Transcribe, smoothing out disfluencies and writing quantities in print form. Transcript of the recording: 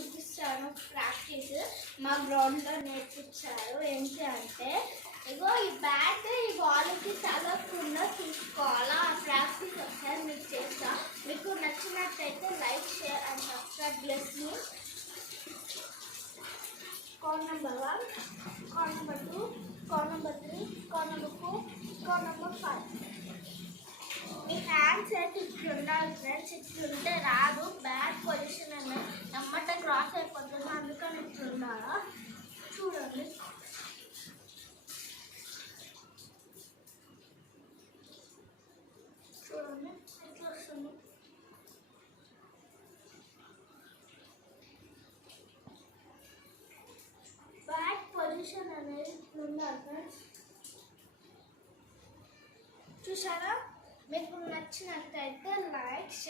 చూపిస్తాను. ప్రాక్టీస్ మా గ్రౌండ్లో నేర్పించారు. ఏంటి అంటే ఇగో ఈ బ్యాట్ ఈ బాల్కి తగలకుండా చూసుకోవాలా. ఆ ప్రాక్టీస్ ఒకసారి మీకు చేస్తా. మీకు నచ్చినట్టయితే లైక్, షేర్ అండ్ సబ్స్క్రైబ్ చేసి call number 1, call number 2, call number 3, call number 4, call number 5. మీ హ్యాండ్స్ అయితే ఇట్లుండాలి ఫ్రెండ్స్. ఇట్లుంటే రాదు. బ్యాడ్ పొజిషన్ అనేది ఎమ్మట క్రాస్ అయిపోతుంది. అందుకని ఇట్లుండాలా. చూడండి చూడండి ఎట్లా వస్తుంది. బ్యాడ్ పొజిషన్ అనేది ఇట్లుండాలి ఫ్రెండ్స్. చూసారా? మీకు నచ్చినట్టయితే లైక్, షేర్